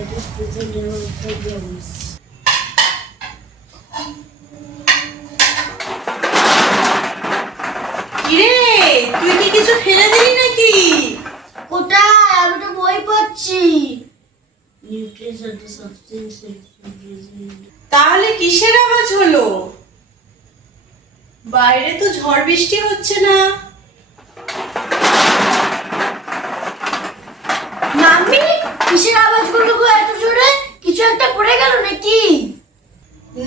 তুই কি কিছু ফেলে দিলি নাকি? কোথায়? আমি তো বই পড়ছি। তাহলে কিসের আওয়াজ হলো? বাইরে তো ঝড় বৃষ্টি হচ্ছে না। মাম্মি, কিসের আওয়াজ করলো গো এত জোরে? কিছু একটা পড়ে গেল নাকি?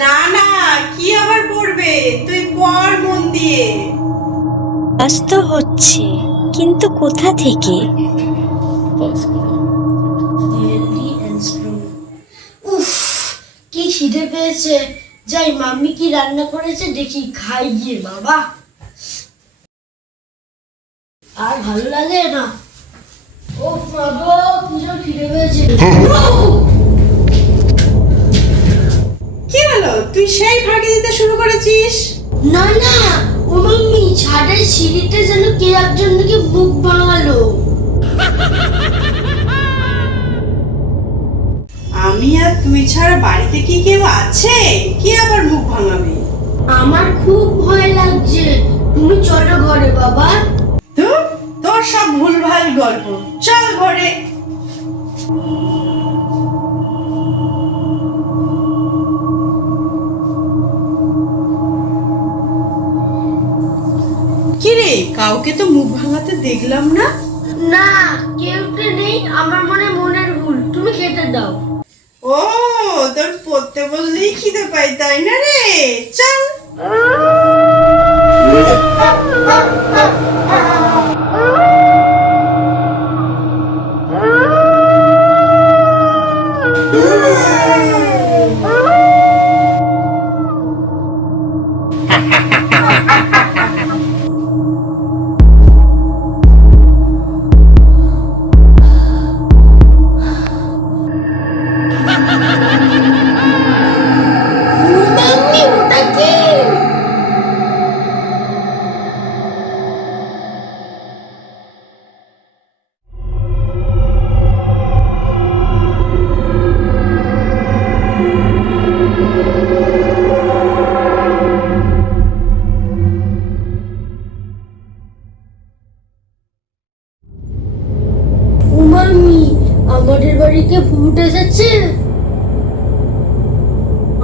না না, কি আবার পড়বে, তুই পড় মন দিয়ে। আজ তো হচ্ছে, কিন্তু কোথা থেকে? উফ, কি খিদে পেয়েছে। যাই, মাম্মি কি রান্না করেছে দেখি, খাই গিয়ে বাবা। আর ভালো লাগে না। ও বাবা, কি যে খিদে পেয়েছে। কি হলো, তুই সেই ফাঁকি দিতে শুরু করেছিস? না না, ও মাম্মি, ছাদের সিঁড়িতে যেন কে একজন নাকি বুক ভাঙালো। আমি আর তুই ছাড়া বাড়িতে কি কেউ আছে? কি আবার মুখ ভাঙাবি? আমার খুব ভয় লাগছে। তুমি চলো ঘরে বাবা। তোর সব ভুলভাল গল্প, চল ঘরে। কিরে, কাউকে তো মুখ ভাঙাতে দেখলাম না। না, কেউ তো নেই। আমার মনের ভুল। তুমি খেতে দাও। ও, তোর পড়তে বললেই খিদে পাই, তাই না রে? চল। মাম্মি, ওটা কি? ও মাম্মি, আমাদের বাড়িতে ভূত এসেছে।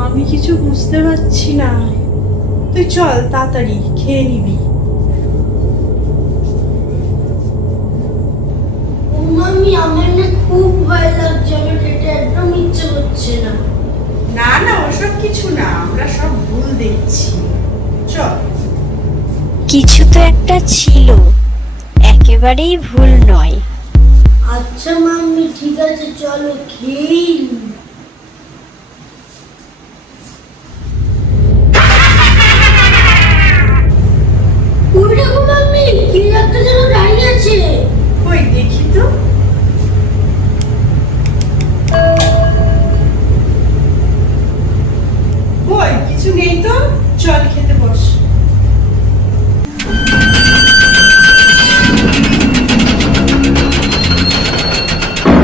আমি কিছু বুঝতে পারছি না। তুই চল, তাড়াতাড়ি খেয়ে নিবি। ও মাম্মি, আমার না খুব ভয় লাগছে। আমার খেতে একদম ইচ্ছে করছে না। না না, ওসব কিছু না, আমরা সব ভুল দেখছি। চল। কিছু তো একটা ছিল, একেবারেই ভুল নয়। আচ্ছা মাম্মি, ঠিক আছে, চলো খেয়ে নিই। ওই দেখো মাম্মি, কি একটা যেন দাঁড়িয়ে আছে। কই দেখি তো। কই, কিছু নেই তো। চল, খেতে বস।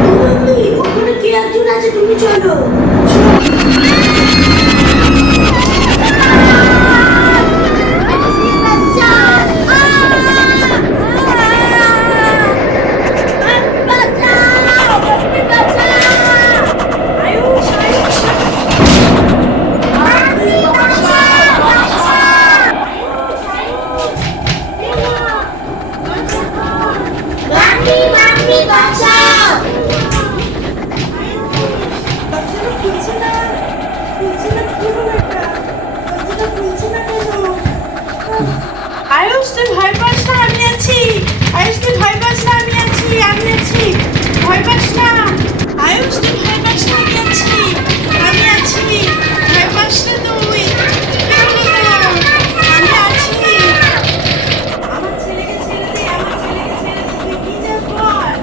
ও মাম্মি, ওখানে কি একজন আছে, তুমি চলো। মাম্মি, মাম্মি, বাঁচাও। দরজাটা খুলছে না, খুলছে না, কি হলো এটা? দরজাটা খুলছে না কেন? আয়ুষ, তুই ভয় পাস না, আমি আছি। আয়ুষ, তুই ভয় পাস না, আমি আছি, আমি আছি। ভয় পাস না আয়ুষ, তুই ভয় পাস না, আমি আছি, আমি আছি। ভয় পাস না তুই। কি হলো তোর? আমি আছি। আমার ছেলেকে ছেড়ে দে, আমার ছেলেকে ছেড়ে দে। তুই কি চাস বল?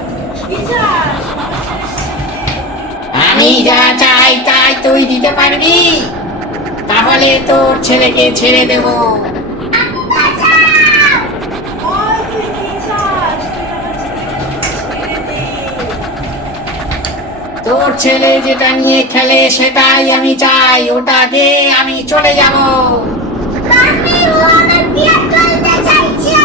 কি চাস? আমি যা চাই তাই তুই দিতে পারবি? তাহলে তোর ছেলেকে ছেড়ে দেব। বল, তুই কি চাস? তুই আমার ছেলেকে ছেড়ে দে। তোর ছেলে যেটা নিয়ে খেলে সেটাই আমি চাই, ওটা দে, আমি চলে যাব। মাম্মি ও আমার বিয়ে করতে চাইছে।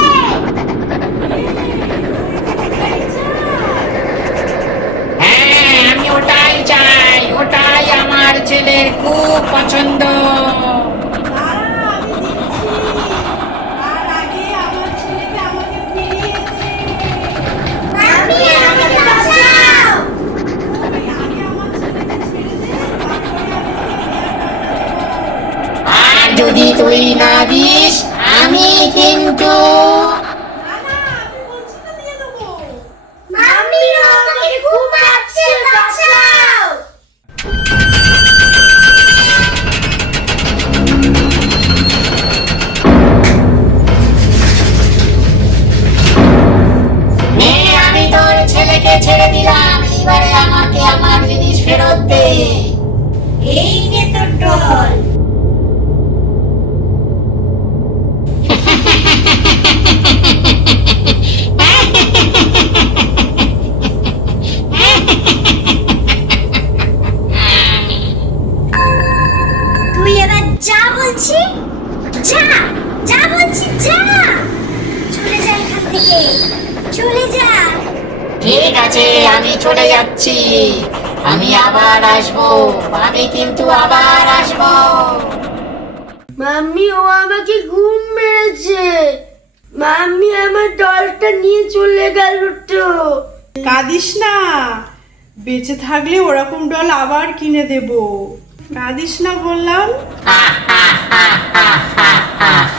হ্যাঁ, আমি ওটাই চাই, ওটাই আমার ছেলের খুব পছন্দ। দাঁড়া, আমি দিচ্ছি। তার আগে আমার ছেলেকে আমাকে ফিরিয়ে দে। মাম্মি আমাকে বাঁচাও। ওই আগে আমার ছেলেকে ছেড়ে দে, তারপরে আমি তোকে বিয়ে করবো। আর যদি তুই না দিস, আমি কিন্তু না না, আমি বলছি তো দিয়ে দেবো। মাম্মি ও আমাকে খুব মারছে, বাঁচাও। নে, আমি তোর ছেলেকে ছেড়ে দিলাম, এইবারে আমাকে আমার জিনিস ফেরত দে। এই নে তোর ডল। তুই এবার যা বলছি, যা, যা বলছি যা। চলে যা এখান থেকে, চলে যা। ঠিক আছে, আমি চলে যাচ্ছি। আমি আবার আসবো, আমি কিন্তু আবার আসবো। মাম্মি ও আমাকে ঘুম মেরেছে। মাম্মি আমার ডলটা নিয়ে চলে গেল তো। কাঁদিস না, বেঁচে থাকলে ওরকম ডল আবার কিনে দেব। কাঁদিস না বললাম। হা হা হা হা হা হা